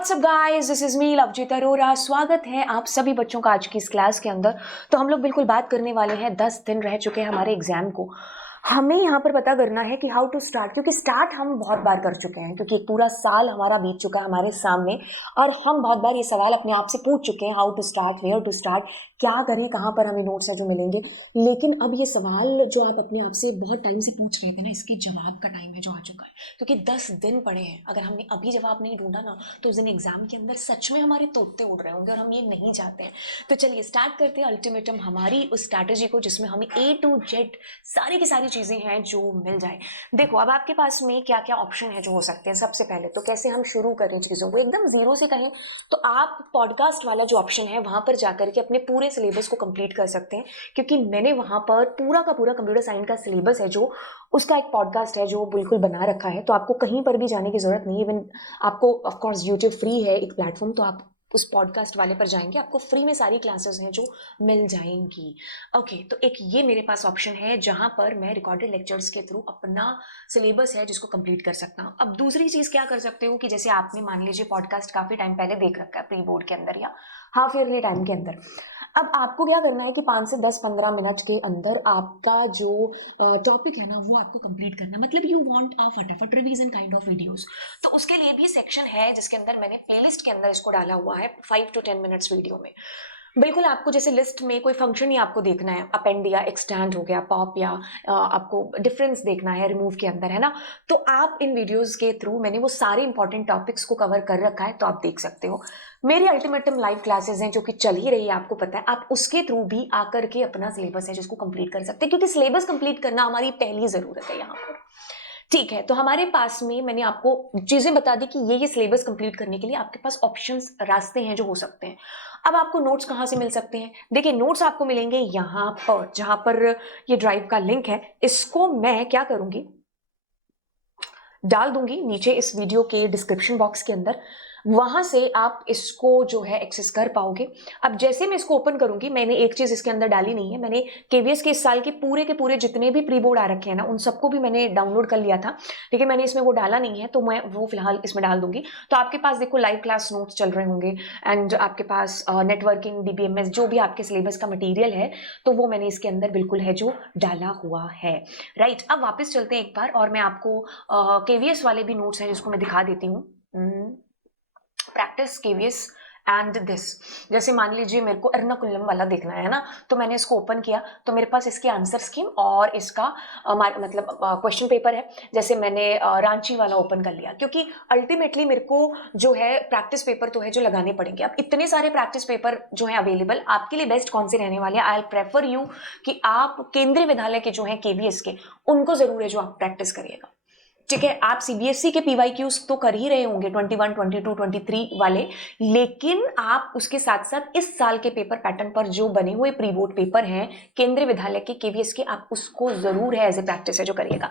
WhatsApp guys, this is me Lovejeet Arora. स्वागत है आप सभी बच्चों का आज की इस क्लास के अंदर। तो हम लोग बिल्कुल बात करने वाले हैं 10 दिन रह चुके हैं हमारे एग्जाम को। हमें यहाँ पर पता करना है कि हाउ टू स्टार्ट, क्योंकि स्टार्ट हम बहुत बार कर चुके हैं, क्योंकि एक पूरा साल हमारा बीत चुका है हमारे सामने और हम बहुत बार ये सवाल अपने आप से पूछ चुके हैं, how to start, where to start, क्या करें, कहाँ पर हमें नोट्स है जो मिलेंगे। लेकिन अब ये सवाल जो आप अपने आप से बहुत टाइम से पूछ रहे थे ना, इसके जवाब का टाइम है जो आ चुका है, क्योंकि 10 दिन पड़े हैं। अगर हमने अभी जवाब नहीं ढूंढा ना तो उस दिन एग्जाम के अंदर सच में हमारे तोते उड़ रहे होंगे और हम ये नहीं चाहते हैं। तो चलिए स्टार्ट करते हैं अल्टीमेटम हमारी उस स्ट्रैटेजी को जिसमें हमें A to Z सारी की सारी चीजें हैं जो मिल जाए। देखो अब आपके पास में क्या क्या ऑप्शन है जो हो सकते हैं। सबसे पहले तो कैसे हम शुरू करें चीजों को, एकदम जीरो से कहें तो आप पॉडकास्ट वाला जो ऑप्शन है वहां पर जाकर के अपने पूरे सिलेबस को कंप्लीट कर सकते हैं, क्योंकि मैंने वहां पर पूरा का पूरा कंप्यूटर साइंस का सिलेबस है जो उसका एक पॉडकास्ट है जो बिल्कुल बना रखा है। तो आपको कहीं पर भी जाने की जरूरत नहीं है। इवन आपको ऑफ कोर्स यूट्यूब फ्री है एक प्लेटफॉर्म, तो आप उस पॉडकास्ट वाले पर जाएंगे, आपको फ्री में सारी क्लासेस हैं जो मिल जाएंगी। ओके, तो एक ये मेरे पास ऑप्शन है जहां पर मैं रिकॉर्डेड लेक्चर्स के थ्रू अपना सिलेबस है जिसको कंप्लीट कर सकता हूँ। अब दूसरी चीज क्या कर सकते हो कि जैसे आपने मान लीजिए पॉडकास्ट काफी टाइम पहले देख रखा है प्री बोर्ड के अंदर या हाफ ईयरली टाइम के अंदर, अब आपको क्या करना है कि 5 से 10-15 मिनट के अंदर आपका जो टॉपिक है ना वो आपको कंप्लीट करना है। मतलब यू वांट अ फटाफट रिवीजन काइंड ऑफ वीडियोस, तो उसके लिए भी सेक्शन है जिसके अंदर मैंने प्लेलिस्ट के अंदर इसको डाला हुआ है 5 to 10 मिनट्स वीडियो में। बिल्कुल आपको जैसे लिस्ट में कोई फंक्शन ही आपको देखना है, अपेंड या एक्सटेंड हो गया, पॉप या आपको डिफरेंस देखना है रिमूव के अंदर, है ना, तो आप इन वीडियोस के थ्रू मैंने वो सारे इंपॉर्टेंट टॉपिक्स को कवर कर रखा है, तो आप देख सकते हो। मेरी अल्टीमेटम लाइव क्लासेस हैं जो कि चल ही रही है, आपको पता है, आप उसके थ्रू भी आकर के अपना सिलेबस है जिसको कंप्लीट कर सकते हैं, क्योंकि सिलेबस कंप्लीट करना हमारी पहली जरूरत है यहाँ पर। ठीक है, तो हमारे पास में मैंने आपको चीजें बता दी कि ये सिलेबस कंप्लीट करने के लिए आपके पास ऑप्शंस, रास्ते हैं जो हो सकते हैं। अब आपको नोट्स कहाँ से मिल सकते हैं? देखिए नोट्स आपको मिलेंगे यहाँ पर, जहां पर ये ड्राइव का लिंक है, इसको मैं क्या करूंगी, डाल दूंगी नीचे इस वीडियो के डिस्क्रिप्शन बॉक्स के अंदर। वहां से आप इसको जो है एक्सेस कर पाओगे। अब जैसे मैं इसको ओपन करूंगी, मैंने एक चीज इसके अंदर डाली नहीं है, मैंने केवीएस के इस साल के पूरे जितने भी प्री बोर्ड आ रखे हैं ना उन सबको भी मैंने डाउनलोड कर लिया था, लेकिन मैंने इसमें वो डाला नहीं है, तो मैं वो फिलहाल इसमें डाल दूंगी। तो आपके पास देखो लाइव क्लास नोट्स चल रहे होंगे एंड आपके पास नेटवर्किंग, डीबीएमएस, जो भी आपके सिलेबस का मटीरियल है तो वो मैंने इसके अंदर बिल्कुल है जो डाला हुआ है। राइट, अब वापस चलते हैं एक बार और मैं आपको केवीएस वाले भी नोट्स हैं जिसको मैं दिखा देती हूँ। प्रैक्टिस केवीएस एंड दिस, जैसे मान लीजिए मेरे को एर्नाकुलम वाला देखना है ना, तो मैंने इसको ओपन किया तो मेरे पास इसकी आंसर स्कीम और इसका मतलब क्वेश्चन पेपर है। जैसे मैंने रांची वाला ओपन कर लिया, क्योंकि अल्टीमेटली मेरे को जो है प्रैक्टिस पेपर तो है जो लगाने पड़ेंगे। अब इतने सारे प्रैक्टिस पेपर जो है अवेलेबल, आपके लिए बेस्ट कौन से रहने वाले हैं? आई विल प्रेफर यू कि आप केंद्रीय विद्यालय के जो है केवीएस के, उनको जरूर है जो आप प्रैक्टिस करिएगा। ठीक है, आप सीबीएसई के पीवाईक्यूज तो कर ही रहे होंगे 21, 22, 23 वाले, लेकिन आप उसके साथ साथ इस साल के पेपर पैटर्न पर जो बने हुए प्री बोर्ड पेपर हैं केंद्रीय विद्यालय के केवीएस के, आप उसको जरूर है एज ए प्रैक्टिस है जो करिएगा।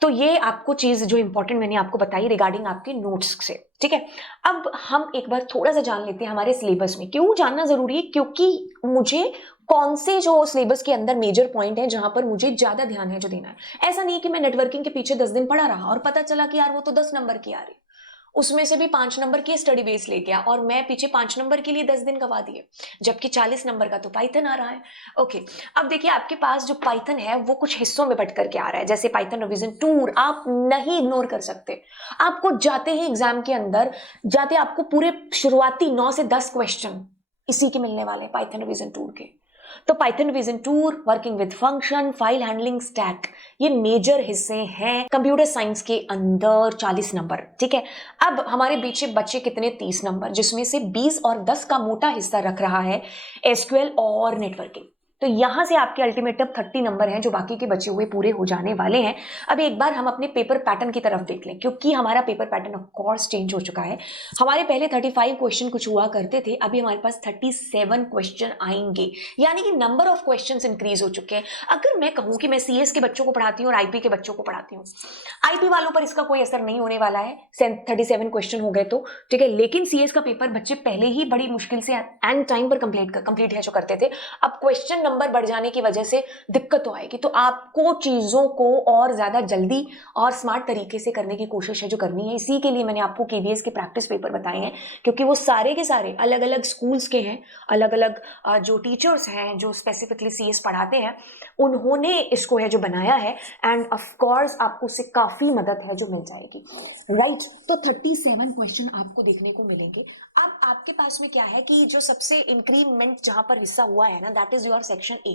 तो ये आपको चीज जो इंपॉर्टेंट मैंने आपको बताई रिगार्डिंग आपके नोट्स से। ठीक है, अब हम एक बार थोड़ा सा जान लेते हैं हमारे सिलेबस में। क्यों जानना जरूरी है? क्योंकि मुझे कौन से जो सिलेबस के अंदर मेजर पॉइंट है जहां पर मुझे ज्यादा ध्यान है जो देना है। ऐसा नहीं कि मैं नेटवर्किंग के पीछे 10 दिन पड़ा रहा और पता चला कि यार वो तो 10 नंबर की आ रही, उसमें से भी 5 नंबर की स्टडी बेस ले गया और मैं पीछे 5 नंबर के लिए 10 दिन गवा दिए, जबकि 40 नंबर का तो पाइथन आ रहा है। ओके, अब देखिए आपके पास जो पाइथन है वो कुछ हिस्सों में बट करके आ रहा है, जैसे पाइथन रिवीजन टूर आप नहीं इग्नोर कर सकते। आपको जाते ही एग्जाम के अंदर जाते आपको पूरे शुरुआती 9 से 10 क्वेश्चन इसी के मिलने वाले हैं पाइथन रिवीजन टूर के। तो पाइथन विजन tour, working with function, file handling, stack, ये मेजर हिस्से हैं कंप्यूटर साइंस के अंदर। 40 नंबर, ठीक है। अब हमारे पीछे बचे कितने? 30 नंबर, जिसमें से 20 और 10 का मोटा हिस्सा रख रहा है एसक्यूएल और नेटवर्किंग। तो यहां से आपके अल्टीमेटम 30 नंबर हैं जो बाकी के बचे हुए पूरे हो जाने वाले हैं। अब एक बार हम अपने पेपर पैटर्न की तरफ देख लें, क्योंकि हमारा paper pattern of course change हो चुका है। हमारे पहले 35 क्वेश्चन कुछ हुआ करते थे, अभी हमारे पास 37 क्वेश्चन आएंगे, यानी कि नंबर ऑफ क्वेश्चन इंक्रीज हो चुके हैं। अगर मैं कहूं कि मैं सीएस के बच्चों को पढ़ाती हूँ और आईपी के बच्चों को पढ़ाती हूँ, आईपी वालों पर इसका कोई असर नहीं होने वाला है, 37 क्वेश्चन हो गए तो ठीक है, लेकिन सीएस का पेपर बच्चे पहले ही बड़ी मुश्किल से एंड टाइम पर कंप्लीट है जो करते थे। अब क्वेश्चन नंबर बढ़ जाने की वजह से दिक्कत तो आएगी। तो आपको चीज़ों को और ज़्यादा जल्दी और स्मार्ट तरीके से करने की कोशिश है जो करनी है। इसी के लिए मैंने आपको केवीएस के प्रैक्टिस पेपर बताए हैं, क्योंकि वो सारे के सारे अलग अलग स्कूल्स के हैं, अलग अलग जो टीचर्स हैं जो स्पेसिफिकली सीएस पढ़ाते हैं, उन्होंने इसको है जो बनाया है। एंड ऑफ कोर्स आपको उससे काफ़ी मदद है जो मिल जाएगी, राइट। तो 37 क्वेश्चन आपको देखने को मिलेंगे। अब आपके पास में क्या है कि जो सबसे इंक्रीमेंट जहां पर हिस्सा हुआ है ना, that is your section A.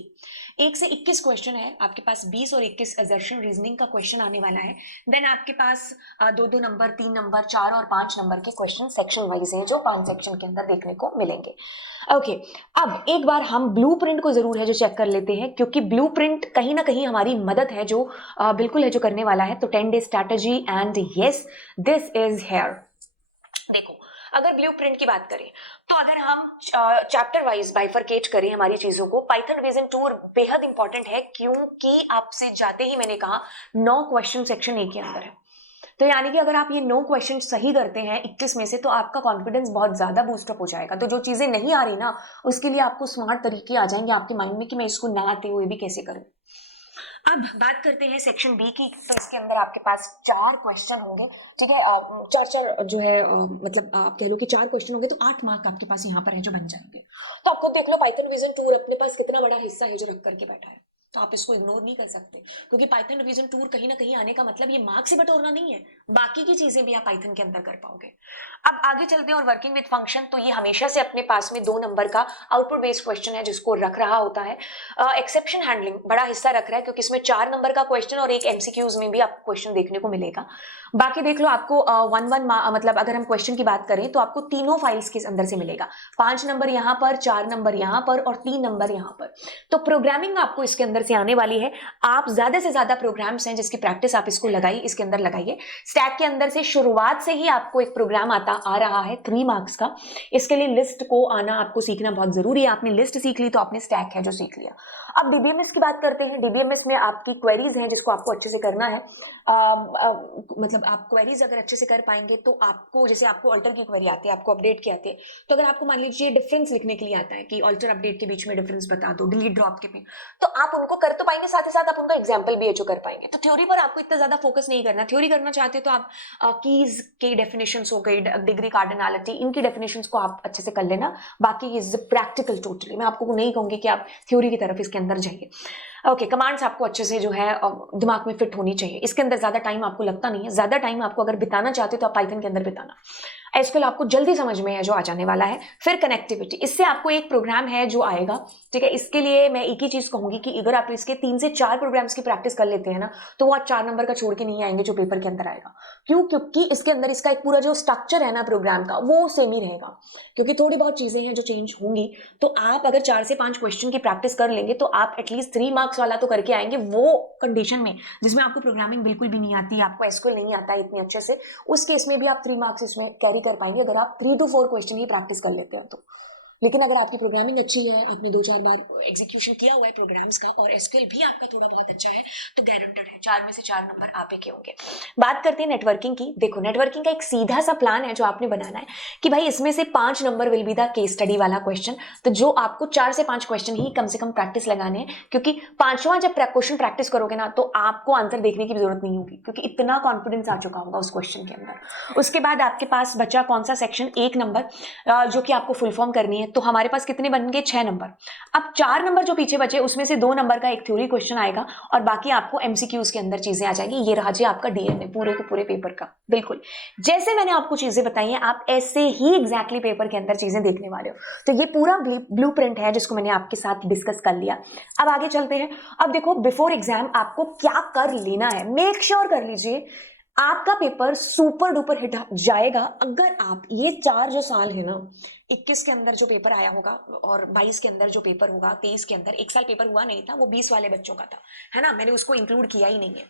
1 से 21 क्वेश्चन है आपके पास, 20 और 21 असर्शन रीजनिंग का क्वेश्चन आने वाला है। देन आपके पास 2-2 नंबर, 3 नंबर, 4 और 5 नंबर के क्वेश्चन सेक्शन वाइज हैं जो 5 सेक्शन के अंदर देखने को मिलेंगे। ओके, अब एक बार हम ब्लूप्रिंट को जरूर है जो चेक कर लेते हैं, क्योंकि ब्लूप्रिंट कहीं ना कहीं हमारी मदद है जो बिल्कुल है जो करने वाला है। तो 10 day strategy and yes this is here. देखो, अगर ब्लूप्रिंट की बात करें तो अगर हम चैप्टर वाइज बाइफरकेट करें हमारी चीजों को, पाइथन रिवीजन टूर बेहद इंपॉर्टेंट है, क्योंकि आपसे जाते ही मैंने कहा 9 क्वेश्चन सेक्शन ए के अंदर है। तो यानी कि अगर आप ये 9 क्वेश्चन सही करते हैं 21 में से, तो आपका कॉन्फिडेंस बहुत ज्यादा बूस्टअप हो जाएगा। तो जो चीजें नहीं आ रही ना, उसके लिए आपको स्मार्ट तरीके आ जाएंगे आपके माइंड में कि मैं इसको ना आते हुए भी कैसे करूं। अब बात करते हैं सेक्शन बी की। तो इसके अंदर आपके पास 4 क्वेश्चन होंगे, ठीक है। 4-4 जो है मतलब आप कह लो कि 4 क्वेश्चन होंगे, तो 8 मार्क आपके पास यहाँ पर है जो बन जाएंगे। तो आपको देख लो पाइथन रिवीजन टूर अपने पास कितना बड़ा हिस्सा है जो रख करके बैठा है। तो आप इसको इग्नोर नहीं कर सकते, क्योंकि पाइथन रिवीजन टूर कहीं ना कहीं आने का मतलब ये मार्क्स से बटोरना नहीं है, बाकी की चीजें भी आप पाइथन के अंदर कर पाओगे। अब आगे चलते हैं और वर्किंग विद फंक्शन। तो ये हमेशा से अपने पास में 2 नंबर का आउटपुट बेस्ड क्वेश्चन है जिसको रख रहा होता है। एक्सेप्शन हैंडलिंग बड़ा हिस्सा रख रहा है, क्योंकि इसमें 4 नंबर का क्वेश्चन और एक एमसीक्यूज में भी आपको क्वेश्चन देखने को मिलेगा। बाकी देख लो, आपको 1-1 मतलब अगर हम क्वेश्चन की बात करें तो आपको तीनों फाइल्स के अंदर से मिलेगा। 5 नंबर यहाँ पर, 4 नंबर यहाँ पर और 3 नंबर यहाँ पर। तो प्रोग्रामिंग आपको इसके अंदर से आने वाली है। आप ज्यादा से ज्यादा प्रोग्राम्स हैं जिसकी प्रैक्टिस आप इसको लगाइए, इसके अंदर लगाइए। स्टैक के अंदर से शुरुआत से ही आपको एक प्रोग्राम आ रहा है 3 मार्क्स का। इसके लिए लिस्ट को आना आपको सीखना बहुत जरूरी है। आपने लिस्ट सीख ली तो आपने स्टैक है जो सीख लिया। अब डीबीएमएस की बात करते हैं। डीबीएमएस में आपकी क्वेरीज हैं जिसको आपको अच्छे से करना है। मतलब आप क्वेरीज अगर अच्छे से कर पाएंगे तो आपको, जैसे आपको अल्टर की क्वेरी आती है, आपको अपडेट की आती है, तो अगर आपको मान लीजिए डिफरेंस लिखने के लिए आता है कि अल्टर अपडेट के बीच में डिफरेंस बता दो, डिलीट ड्रॉप के पे, तो आप उनको कर तो पाएंगे, साथ ही साथ आप उनका एग्जाम्पल भी है जो कर पाएंगे। तो थ्योरी पर आपको इतना ज्यादा फोकस नहीं करना। थ्योरी करना चाहते तो आप कीज के डेफिनेशन हो गई, डिग्री कार्डिनलिटी, इनकी डेफिनेशन को आप अच्छे से कर लेना। बाकी इज प्रैक्टिकल टोटली। मैं आपको नहीं कहूंगी कि आप थ्योरी की तरफ इसके अंदर जाइए। ओके, कमांड्स आपको अच्छे से जो है दिमाग में फिट होनी चाहिए। इसके अंदर ज्यादा टाइम आपको लगता नहीं है। ज्यादा टाइम आपको अगर बिताना चाहते हो तो आप पाइथन के अंदर बिताना। एसक्यूएल आपको जल्दी समझ में है जो आ जाने वाला है। फिर कनेक्टिविटी, इससे आपको एक प्रोग्राम है जो आएगा, ठीक है। इसके लिए मैं एक ही चीज कहूंगी कि अगर आप इसके 3 से 4 प्रोग्राम्स की प्रैक्टिस कर लेते हैं ना, तो वो आप 4 नंबर का छोड़ के नहीं आएंगे जो पेपर के अंदर आएगा। क्यों? क्योंकि इसके अंदर इसका एक पूरा जो स्ट्रक्चर है ना प्रोग्राम का, वो सेम ही रहेगा, क्योंकि थोड़ी बहुत चीजें हैं जो चेंज होंगी। तो आप अगर 4 से 5 क्वेश्चन की प्रैक्टिस कर लेंगे तो आप एटलीस्ट 3 मार्क्स वाला तो करके आएंगे। वो कंडीशन में जिसमें आपको प्रोग्रामिंग बिल्कुल भी नहीं आती, आपको एसक्यूएल नहीं आता है इतने अच्छे से, उस केस में भी आप 3 मार्क्स इसमें कैरी कर पाएंगे अगर आप 3 to 4 क्वेश्चन ही प्रैक्टिस कर लेते हैं तो। लेकिन अगर आपकी प्रोग्रामिंग अच्छी है, आपने 2-4 बार एग्जीक्यूशन किया हुआ है प्रोग्राम्स का, और एसक्यूएल भी आपका थोड़ा बहुत अच्छा है, तो गारंटेड है 4 में से 4 नंबर आप ही के होंगे। बात करते हैं नेटवर्किंग की। देखो, नेटवर्किंग का एक सीधा सा प्लान है जो आपने बनाना है कि भाई इसमें से 5 number will be the case study वाला क्वेश्चन। तो जो आपको 4 से 5 क्वेश्चन ही कम से कम प्रैक्टिस लगाने हैं, क्योंकि 5वां जब क्वेश्चन प्रैक्टिस करोगे ना तो आपको आंसर देखने की भी जरूरत नहीं होगी, क्योंकि इतना कॉन्फिडेंस आ चुका होगा उस क्वेश्चन के अंदर। उसके बाद आपके पास बचा कौन सा सेक्शन? 1 नंबर, जो कि आपको फुल फॉर्म करनी है। तो हमारे पास कितने बन गए? 6 नंबर। अब 4 नंबर जो पीछे बचे उसमें से 2 नंबर का एक थ्योरी क्वेश्चन आएगा और बाकी आपको एमसीक्यूज के अंदर चीजें आ जाएंगी। ये रहा जी आपका डीएनए पूरे के पूरे पेपर का। बिल्कुल जैसे मैंने आपको चीजें बताई हैं, आप ऐसे ही एग्जैक्टली पेपर के अंदर चीजें देखने वाले हो। तो ये पूरा ब्लूप्रिंट है जिसको मैंने आपके साथ डिस्कस कर लिया। अब आगे चलते हैं। अब देखो, बिफोर एग्जाम आपको क्या कर लेना है, मेक श्योर कर लीजिए आपका पेपर सुपर डुपर हिट जाएगा अगर आप ये 4 जो साल है ना, 21 के अंदर जो पेपर आया होगा और 22 के अंदर जो पेपर होगा, 23 के अंदर एक साल पेपर हुआ नहीं था, वो 20 वाले बच्चों का था, है ना, मैंने उसको इंक्लूड किया ही नहीं है।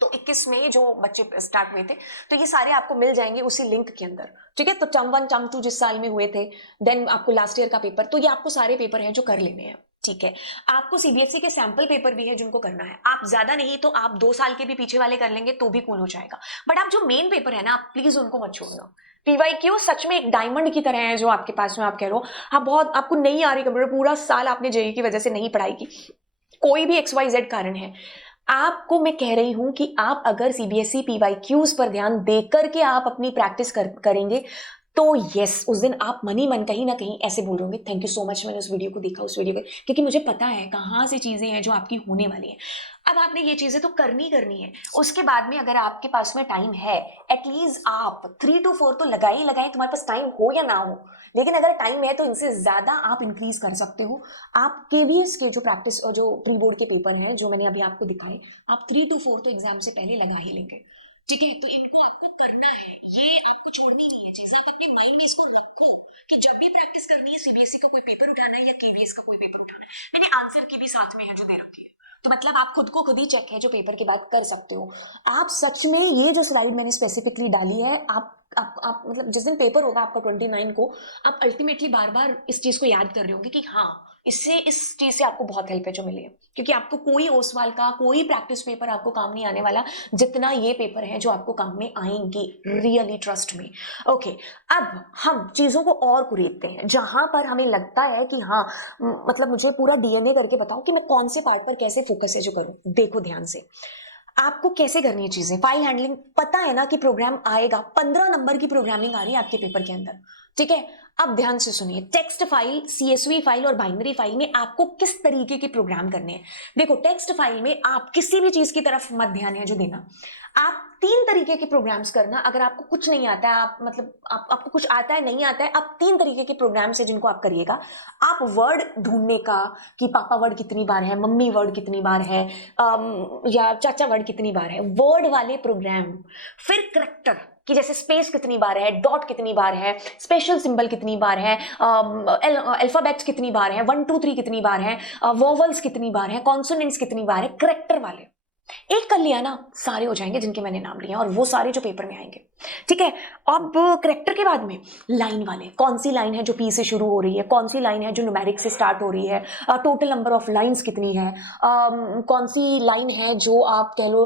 तो 21 में जो बच्चे स्टार्ट हुए थे, तो ये सारे आपको मिल जाएंगे उसी लिंक के अंदर, ठीक है। तो टर्म 1 टर्म 2 जिस साल में हुए थे, देन आपको लास्ट ईयर का पेपर, तो ये आपको सारे पेपर हैं जो कर लेने हैं, ठीक है। आपको सीबीएसई के सैंपल पेपर भी है जिनको करना है। आप ज्यादा नहीं तो आप 2 साल के भी पीछे वाले कर लेंगे तो भी कूल हो जाएगा। बट आप जो मेन पेपर है ना, आप प्लीज उनको मत छोड़ना। पीवाईक्यू सच में एक डायमंड की तरह है जो आपके पास में, आप कह लो हाँ बहुत आपको नहीं आ रही कंप्यूटर, पूरा साल आपने जेईई की वजह से नहीं पढ़ाई की, कोई भी XYZ कारण है, आपको मैं कह रही हूं कि आप अगर सीबीएसई पीवाईक्यूज पर ध्यान देकर के आप अपनी प्रैक्टिस करेंगे तो यस, उस दिन आप मन ही मन कहीं ना कहीं ऐसे बोल रहे होंगे थैंक यू सो मच, मैंने उस वीडियो को देखा, उस वीडियो को, क्योंकि मुझे पता है कहाँ से चीजें हैं जो आपकी होने वाली हैं। अब आपने ये चीजें तो करनी है। उसके बाद में अगर आपके पास में टाइम है, एटलीस्ट आप 3 to 4 तो लगाए तुम्हारे पास टाइम हो या ना हो, लेकिन अगर टाइम है तो इनसे ज्यादा आप इंक्रीज कर सकते हो। आप केवीएस के जो प्रैक्टिस और जो प्री बोर्ड के पेपर हैं जो मैंने अभी आपको दिखाए, आप 3 to 4 तो एग्जाम से पहले लगा ही लेंगे, ठीक है। तो इनको आपको करना है, ये आपको छोड़नी नहीं है चीज, आप अपने माइंड में इसको रखो कि जब भी प्रैक्टिस करनी है सीबीएसई का कोई पेपर उठाना है या केवीएस का कोई पेपर उठाना है, मैंने आंसर की भी साथ में है जो दे रखी है, तो मतलब आप खुद को खुद ही चेक है जो पेपर के बाद कर सकते हो। आप सच में ये जो स्लाइड मैंने स्पेसिफिकली डाली है, आप मतलब जिस दिन पेपर होगा आपका 29 को, आप अल्टीमेटली बार बार इस चीज को याद कर रहे होंगे कि हाँ इससे इस चीज से आपको बहुत हेल्प है जो मिली है, क्योंकि आपको कोई ओसवाल का कोई प्रैक्टिस पेपर आपको काम नहीं आने वाला जितना ये पेपर है जो आपको काम में आएंगे, रियली ट्रस्ट में। ओके, अब हम चीजों को और कुरेदते हैं जहां पर हमें लगता है कि हाँ मतलब मुझे पूरा डीएनए करके बताओ कि मैं कौन से पार्ट पर कैसे फोकस है जो करूं। देखो ध्यान से, आपको कैसे करनी है चीजें, फाइल हैंडलिंग पता है ना कि प्रोग्राम आएगा, 15 नंबर की प्रोग्रामिंग आ रही है आपके पेपर के अंदर, ठीक है। अब ध्यान से सुनिए, टेक्स्ट फाइल, सीएसवी फाइल और बाइनरी फाइल में आपको किस तरीके के प्रोग्राम करने हैं। देखो टेक्स्ट फाइल में आप किसी भी चीज की तरफ मत ध्यान है जो देना, आप 3 तरीके के प्रोग्राम्स करना। अगर आपको कुछ नहीं आता है, आप मतलब आपको कुछ आता है नहीं आता है, आप 3 तरीके के प्रोग्राम्स है जिनको आप करिएगा। आप वर्ड ढूंढने का कि पापा वर्ड कितनी बार है, मम्मी वर्ड कितनी बार है, या चाचा वर्ड कितनी बार है, वर्ड वाले प्रोग्राम। फिर करेक्टर कि जैसे स्पेस कितनी बार है, डॉट कितनी बार है, स्पेशल सिंबल कितनी बार है, अल्फाबेट्स कितनी बार है, 1 2 3 कितनी बार है, वोवल्स कितनी बार है, कॉन्सोनेंट्स कितनी बार है, करेक्टर वाले। एक कर लिया ना, सारे हो जाएंगे जिनके मैंने नाम लिए और वो सारे जो पेपर में आएंगे, ठीक है। अब करेक्टर के बाद में लाइन वाले, कौन सी लाइन है जो पी से शुरू हो रही है, कौन सी लाइन है जो न्यूमेरिक से स्टार्ट हो रही है, टोटल नंबर ऑफ लाइंस कितनी है, कौन सी लाइन है जो आप कह लो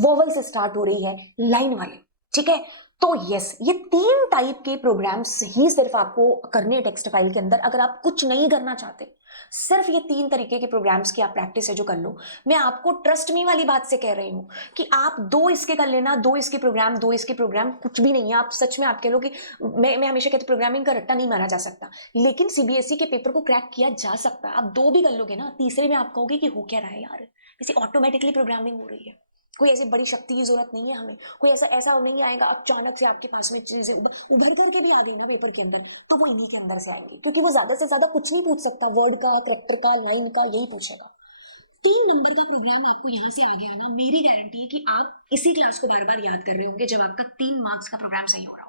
वोवल से स्टार्ट हो रही है, लाइन वाले, ठीक है। तो यस, ये 3 टाइप के प्रोग्राम्स ही सिर्फ आपको करने टेक्स्ट फाइल के अंदर, अगर आप कुछ नहीं करना चाहते, सिर्फ ये 3 तरीके के प्रोग्राम्स की आप प्रैक्टिस है जो कर लो। मैं आपको ट्रस्ट मी वाली बात से कह रही हूं कि आप 2 इसके कर लेना, 2 इसके प्रोग्राम, 2 इसके प्रोग्राम, कुछ भी नहीं है। आप सच में आप कह लो कि मैं हमेशा कहती प्रोग्रामिंग का रट्टा नहीं मारा जा सकता, लेकिन सीबीएसई के पेपर को क्रैक किया जा सकता है। आप 2 भी कर लोगे ना, तीसरे में आप कहोगे कि हो क्या रहा है यार, जैसे ऑटोमेटिकली प्रोग्रामिंग हो रही है, कोई ऐसी बड़ी शक्ति की जरूरत नहीं है हमें, कोई ऐसा नहीं आएगा अचानक से आपके पास में चीजें उभर करके भी आ गई ना पेपर के अंदर, तो वो इन्हीं के अंदर से आएगी, क्योंकि वो ज्यादा से ज्यादा कुछ नहीं पूछ सकता, वर्ड का, करेक्टर का, लाइन का, यही पूछेगा। 3 नंबर का प्रोग्राम आपको यहाँ से आ गया है ना, मेरी गारंटी है कि आप इसी क्लास को बार बार याद कर रहे होंगे जब आपका 3 मार्क्स का प्रोग्राम सही हो रहा होगा।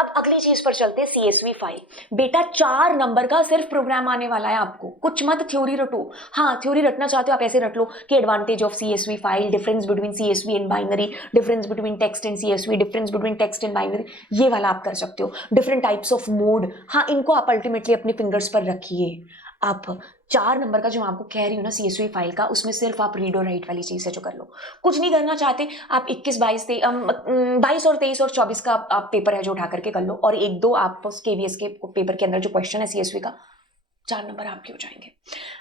अब अगली चीज पर चलते हैं, सीएसवी फाइल। बेटा 4 नंबर का सिर्फ प्रोग्राम आने वाला है आपको, कुछ मत थ्योरी रटो। हाँ थ्योरी रटना चाहते हो आप ऐसे रट लो कि advantage of CSV file, difference between CSV and binary, difference between text and CSV, difference between text and binary, ये वाला आप कर सकते हो। डिफरेंट टाइप्स ऑफ मोड, हाँ इनको आप अल्टीमेटली अपने फिंगर्स पर रखिए। आप 4 नंबर का जो मैं आपको कह रही हूँ ना सीएसवी फाइल का, उसमें सिर्फ आप रीड और राइट वाली चीज है जो कर लो। कुछ नहीं करना चाहते आप 21 22 22 और 23 और 24 का आप पेपर है जो उठा करके कर लो, और 1 2 आप केवीएस के पेपर के अंदर जो क्वेश्चन है सीएसवी का, 4 नंबर आपके हो जाएंगे।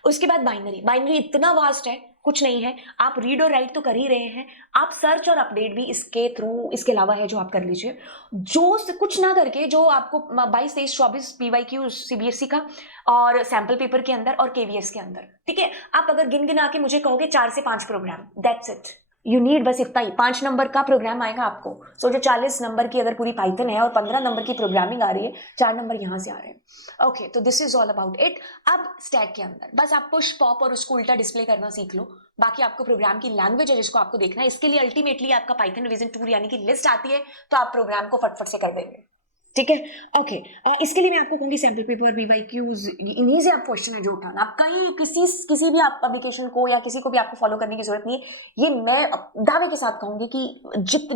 उसके बाद बाइनरी इतना वास्ट है, कुछ नहीं है, आप रीड और राइट तो कर ही रहे हैं, आप सर्च और अपडेट भी इसके थ्रू, इसके अलावा है जो आप कर लीजिए। जो कुछ ना करके जो आपको 22 23 24 पीवाईक्यू सीबीएसई का और सैंपल पेपर के अंदर और केवीएस के अंदर, ठीक है, आप अगर गिन गिना के मुझे कहोगे 4 से 5 program, that's it, you need बस इतना ही। 5 नंबर का प्रोग्राम आएगा आपको, सो जो 40 नंबर की अगर पूरी पाइथन है और 15 नंबर की प्रोग्रामिंग आ रही है, 4 नंबर यहां से आ रहे हैं। ओके, तो this is all about it. अब स्टैक के अंदर बस आप पुश पॉप और उसको उल्टा डिस्प्ले करना सीख लो, बाकी आपको प्रोग्राम की लैंग्वेज है जिसको आपको देखना है, इसके लिए अल्टीमेटली आपका पाइथन रिवीजन टूर यानी कि लिस्ट आती है, तो आप प्रोग्राम को फटफट से कर देंगे, ठीक है। ओके, इसके लिए मैं आपको कहूंगी सैंपल पेपर, पीवाईक्यूज, इन्हीं से आप क्वेश्चन है जो उठाना। आप कहीं किसी भी आप एप्लीकेशन को या किसी को भी आपको फॉलो करने की जरूरत नहीं है। ये मैं दावे के साथ कहूंगी कि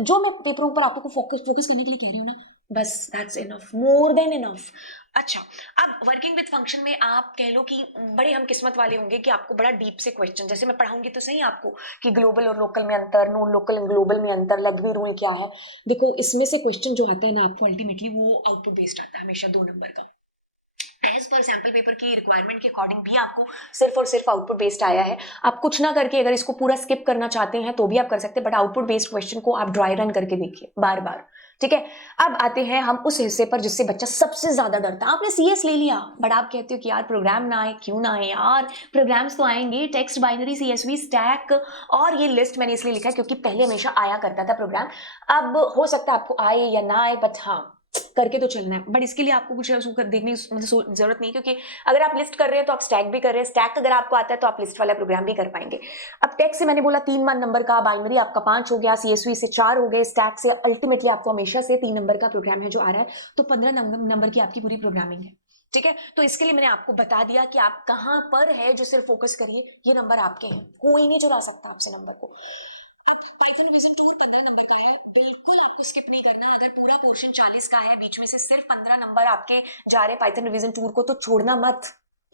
जो मैं पेपरों पर आपको फोकस करने के लिए कह रही हूँ ना, बस that's enough, more than enough. अच्छा, अब वर्किंग विद फंक्शन में आप कह लो कि बड़े हम किस्मत वाले होंगे कि आपको बड़ा डीप से क्वेश्चन, जैसे मैं पढ़ाऊंगी तो सही आपको कि ग्लोबल और लोकल में अंतर, नॉन लोकल एंड ग्लोबल में अंतर, लेग्वी रूल क्या है। देखो इसमें से क्वेश्चन जो आता है ना आपको अल्टीमेटली वो आउटपुट बेस्ड आता है हमेशा 2 नंबर का। एज पर सैंपल पेपर की रिक्वायरमेंट के अकॉर्डिंग भी आपको सिर्फ और सिर्फ आउटपुट बेस्ड आया है। आप कुछ ना करके अगर इसको पूरा स्किप करना चाहते हैं तो भी आप कर सकते हैं, बट आउटपुट बेस्ड क्वेश्चन को आप ड्राई रन करके देखिए बार बार। ठीक है, अब आते हैं हम उस हिस्से पर जिससे बच्चा सबसे ज्यादा डरता है। आपने सीएस ले लिया बट आप कहते हो कि यार प्रोग्राम ना आए, क्यों ना आए यार, प्रोग्राम्स तो आएंगे, टेक्स्ट, बाइनरी, सीएसवी, स्टैक। और ये लिस्ट मैंने इसलिए लिखा है क्योंकि पहले हमेशा आया करता था प्रोग्राम। अब हो सकता है आपको आए या ना आए, बट हाँ करके तो चलना है। बट इसके लिए आपको कुछ देखने की मतलब जरूरत नहीं, क्योंकि अगर आप लिस्ट कर रहे हैं तो आप स्टैक भी कर रहे हैं, स्टैक अगर आपको आता है तो आप लिस्ट वाला प्रोग्राम भी कर पाएंगे। अब टेक्स्ट से मैंने बोला 3 नंबर का, बाइनरी आपका 5 हो गया, सीएसवी से 4 हो गए, स्टैक से अल्टीमेटली आपको हमेशा से 3 नंबर का प्रोग्राम है जो आ रहा है, तो 15 नंबर की आपकी पूरी प्रोग्रामिंग है। ठीक है, तो इसके लिए मैंने आपको बता दिया कि आप कहां पर है जो सिर्फ फोकस करिए, ये नंबर आपके हैं, कोई नहीं चुरा सकता आपसे नंबर को। अब पाइथन रिवीजन टूर 15 नंबर का है, बिल्कुल आपको स्किप नहीं करना है। अगर पूरा पोर्शन 40 का है, बीच में से सिर्फ 15 नंबर आपके जा रहे पाइथन रिवीजन टूर को, तो छोड़ना मत।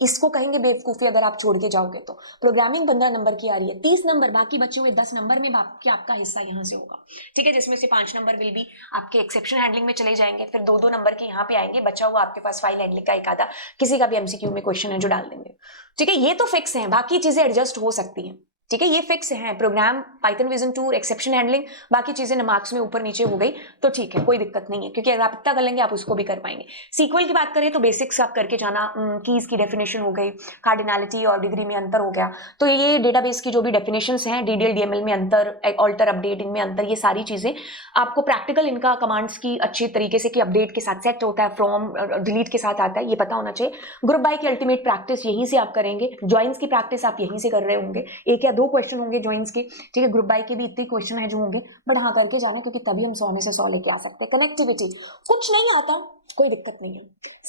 इसको कहेंगे बेवकूफी अगर आप छोड़ के जाओगे तो। प्रोग्रामिंग 15 नंबर की आ रही है, 30 नंबर बाकी बचे हुए 10 नंबर में बाकी आपका हिस्सा यहाँ से होगा। ठीक है, जिसमें से 5 नंबर विल भी आपके एक्सेप्शन हैंडलिंग में चले जाएंगे, फिर 2-2 नंबर के यहाँ पे आएंगे, बचा हुआ आपके पास फाइल हैंडलिंग का एक आधा किसी का भी एमसीक्यू में क्वेश्चन है जो डाल देंगे। ठीक है, ये तो फिक्स है, बाकी चीजें एडजस्ट हो सकती हैं। ठीक है, ये फिक्स है, प्रोग्राम, पाइथन विजन टूर, एक्सेप्शन हैंडलिंग, बाकी चीजें मार्क्स में ऊपर नीचे हो गई तो ठीक है, कोई दिक्कत नहीं है, क्योंकि अगर आप इतना कर लेंगे आप उसको भी कर पाएंगे। सीक्वल की बात करें तो बेसिक्स आप करके जाना, कीज की डेफिनेशन हो गई, कार्डिनलिटी और डिग्री में अंतर हो गया, तो ये डेटाबेस की जो भी डेफिनेशंस हैं, डीडीएल डीएमएल में अंतर, ऑल्टर अपडेट इनमें अंतर, ये सारी चीजें आपको प्रैक्टिकल इनका कमांड्स की अच्छी तरीके से कि अपडेट के साथ सेट होता है, फ्रॉम डिलीट के साथ आता है, ये पता होना चाहिए। ग्रुप बाय की अल्टीमेट प्रैक्टिस यहीं से आप करेंगे, ज्वाइंस की प्रैक्टिस आप यहीं से कर रहे होंगे, 1 या 2 क्वेश्चन होंगे ज्वाइंस के। ठीक है, ग्रुप बाय के भी इतने क्वेश्चन है जो होंगे, बट हाँ करके जाना, क्योंकि तभी हम 100 में से 100 लेके आ सकते हैं। कनेक्टिविटी कुछ नहीं आता, कोई दिक्कत नहीं है,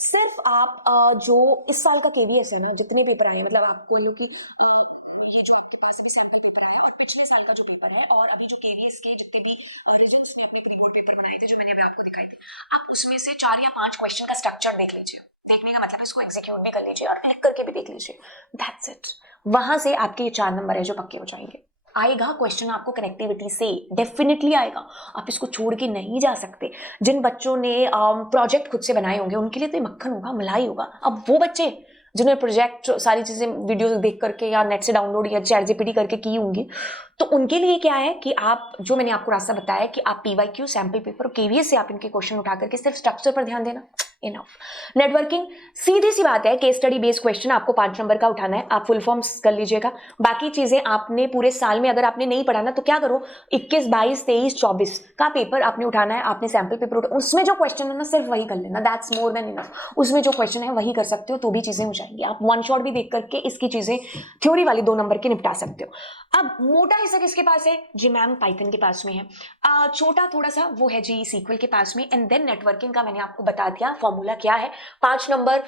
सिर्फ आप जो इस साल का केवीएस है ना, जितने पेपर आए हैं, मतलब आपको लो कि ये जो आपके पास अभी सैम्पल पेपर आया और पिछले साल का जो पेपर है, और अभी जो केवीएस के जितने भी रिजल्ट्स ने अपने रिपोर्ट पेपर बनाए थे जो मैंने अभी आपको दिखाई थे, आप उसमें से 4 या 5 क्वेश्चन का स्ट्रक्चर देख लीजिए। देखने का मतलब इसको एग्जीक्यूट भी कर लीजिए और ट्रैक करके भी देख लीजिए, दैट्स इट। वहां से आपके ये 4 नंबर है जो पक्के हो जाएंगे। आएगा क्वेश्चन आपको कनेक्टिविटी से, डेफिनेटली आएगा, आप इसको छोड़ के नहीं जा सकते। जिन बच्चों ने प्रोजेक्ट खुद से बनाए होंगे उनके लिए तो ये मक्खन होगा, मलाई होगा। अब वो बच्चे जिन्होंने प्रोजेक्ट सारी चीजें वीडियो देख करके या नेट से डाउनलोड या चैट जीपीटी करके की होंगी, तो उनके लिए क्या है कि आप, जो मैंने आपको रास्ता बताया कि आप पीवाईक्यू, सैंपल पेपर और केवीएस से आप इनके क्वेश्चन उठा करके सिर्फ स्ट्रक्चर पर ध्यान देना, इनफ। नेटवर्किंग सीधी सी बात है, केस स्टडी बेस्ड क्वेश्चन आपको 5 नंबर का उठाना है, आप फुल फॉर्म्स कर लीजिएगा। बाकी चीजें आपने पूरे साल में अगर आपने नहीं पढ़ा ना तो क्या करो, 21, 22, 23, 24 का पेपर आपने उठाना है, आपने सैंपल पेपर उठा, उसमें जो क्वेश्चन है ना सिर्फ वही कर लेना, दैट्स मोर देन इनफ। उसमें जो क्वेश्चन है वही कर सकते हो तो भी चीजें हो जाएंगी। आप वन शॉट भी देख करके इसकी चीजें थ्योरी वाली 2 नंबर की निपटा सकते हो। अब मोटा हिस्सा किसके पास है जी मैम? पाइथन के पास में है। छोटा थोड़ा सा वो है जी सीक्वल के पास में। एंड देन नेटवर्किंग का मैंने आपको बता दिया फॉर्मूला क्या है। 5 नंबर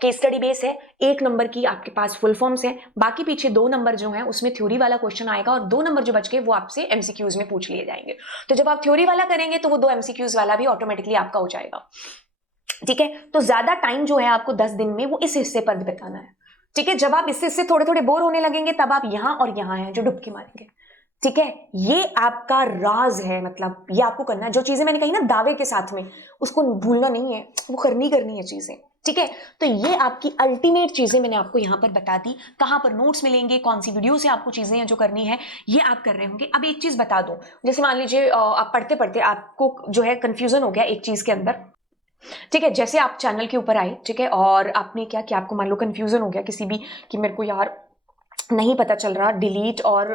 केस स्टडी बेस है, 1 नंबर की आपके पास फुल फॉर्म्स है, बाकी पीछे 2 नंबर जो है उसमें थ्योरी वाला क्वेश्चन आएगा और 2 नंबर जो बच गए वो आपसे एमसीक्यूज में पूछ लिए जाएंगे। तो जब आप थ्योरी वाला करेंगे तो वो 2 एमसीक्यूज वाला भी ऑटोमेटिकली आपका हो जाएगा। ठीक है, तो ज्यादा टाइम जो है आपको 10 दिन में वो इस हिस्से पर बिताना है। ठीक है, जब आप इससे थोड़े थोड़े बोर होने लगेंगे तब आप यहां और यहां हैं जो डुबकी मारेंगे। ठीक है, ये आपका राज है, मतलब ये आपको करना है। जो चीजें मैंने कही ना दावे के साथ में, उसको भूलना नहीं है, वो करनी है चीजें। ठीक है, तो ये आपकी अल्टीमेट चीजें मैंने आपको यहां पर बता दी। कहां पर नोट्स मिलेंगे, कौन सी वीडियो से आपको चीजें जो करनी है ये आप कर रहे होंगे। अब एक चीज बता दूं, जैसे मान लीजिए आप पढ़ते पढ़ते आपको जो है कंफ्यूजन हो गया एक चीज के अंदर। ठीक है, जैसे आप चैनल के ऊपर आए, ठीक है, और आपने क्या कि आपको मान लो कंफ्यूजन हो गया किसी भी कि मेरे को यार नहीं पता चल रहा डिलीट और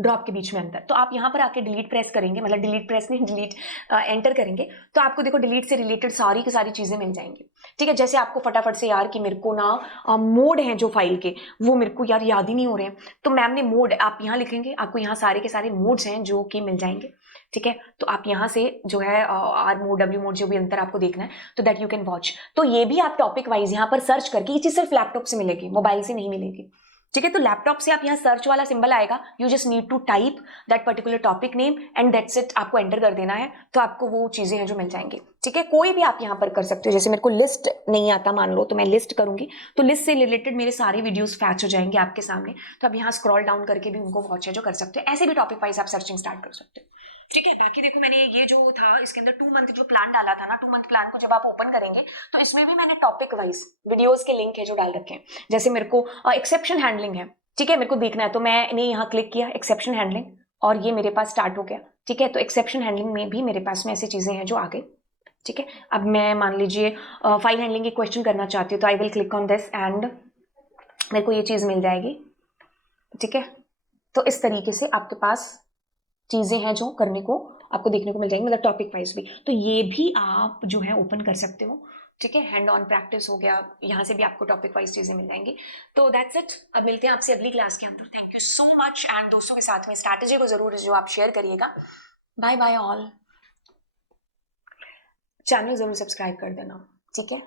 ड्रॉप के बीच में अंतर, तो आप यहाँ पर आके डिलीट प्रेस करेंगे, मतलब डिलीट प्रेस नहीं, डिलीट एंटर करेंगे, तो आपको देखो डिलीट से रिलेटेड सारी की सारी चीजें मिल जाएंगी। ठीक है, जैसे आपको फटाफट से यार कि मेरे को ना मोड है जो फाइल के वो मेरे को यार याद ही नहीं हो रहे हैं, तो मैम ने मोड आप यहाँ लिखेंगे, आपको यहाँ सारे के सारे मोड्स हैं जो कि मिल जाएंगे। ठीक है, तो आप यहाँ से जो है आर मोड, डब्ल्यू मोड, जो भी अंतर आपको देखना है तो दैट यू कैन वॉच। तो ये भी आप टॉपिक वाइज यहाँ पर सर्च करके, ये चीज सिर्फ लैपटॉप से मिलेगी, मोबाइल से नहीं मिलेगी। ठीक है। तो लैपटॉप से आप यहाँ सर्च वाला सिंबल आएगा, you just need to type that particular topic name and that's it, आपको एंटर कर देना है, तो आपको वो चीजें हैं जो मिल जाएंगी। ठीक है, कोई भी आप यहाँ पर कर सकते हो। जैसे मेरे को लिस्ट नहीं आता मान लो, तो मैं लिस्ट करूंगी तो लिस्ट से रिलेटेड मेरे सारे वीडियोस फैच हो जाएंगे आपके सामने, तो आप यहाँ स्क्रॉल डाउन करके भी उनको वॉच है जो कर सकते हो। ऐसे भी टॉपिक वाइज आप सर्चिंग स्टार्ट कर सकते हो। ठीक है, बाकी देखो मैंने ये जो था इसके अंदर 2 मंथ जो प्लान डाला था ना, 2 मंथ प्लान को जब आप ओपन करेंगे तो इसमें भी मैंने टॉपिक वाइज वीडियोस के लिंक है जो डाल रखे हैं। जैसे मेरे को एक्सेप्शन हैंडलिंग है, ठीक है, मेरे को देखना है तो मैंने यहाँ क्लिक किया एक्सेप्शन हैंडलिंग और ये मेरे पास स्टार्ट हो गया। ठीक है, तो एक्सेप्शन हैंडलिंग में भी मेरे पास में ऐसी चीजें हैं जो आ गई। ठीक है, अब मैं मान लीजिए फाइल हैंडलिंग की क्वेश्चन करना चाहती हूँ, तो I will click on this and मेरे को ये चीज मिल जाएगी। ठीक है, तो इस तरीके से आपके पास चीजें हैं जो करने को आपको देखने को मिल जाएंगी, मतलब टॉपिक वाइज भी। तो ये भी आप जो है ओपन कर सकते हो। ठीक है, हैंड ऑन प्रैक्टिस हो गया, यहाँ से भी आपको टॉपिक वाइज चीजें मिल जाएंगी। तो दैट्स इट, अब मिलते हैं आपसे अगली क्लास के अंदर। Thank you so much and दोस्तों के साथ में स्ट्रैटेजी को जरूर जो आप शेयर करिएगा। बाय बाय ऑल, चैनल जरूर सब्सक्राइब कर देना। ठीक है।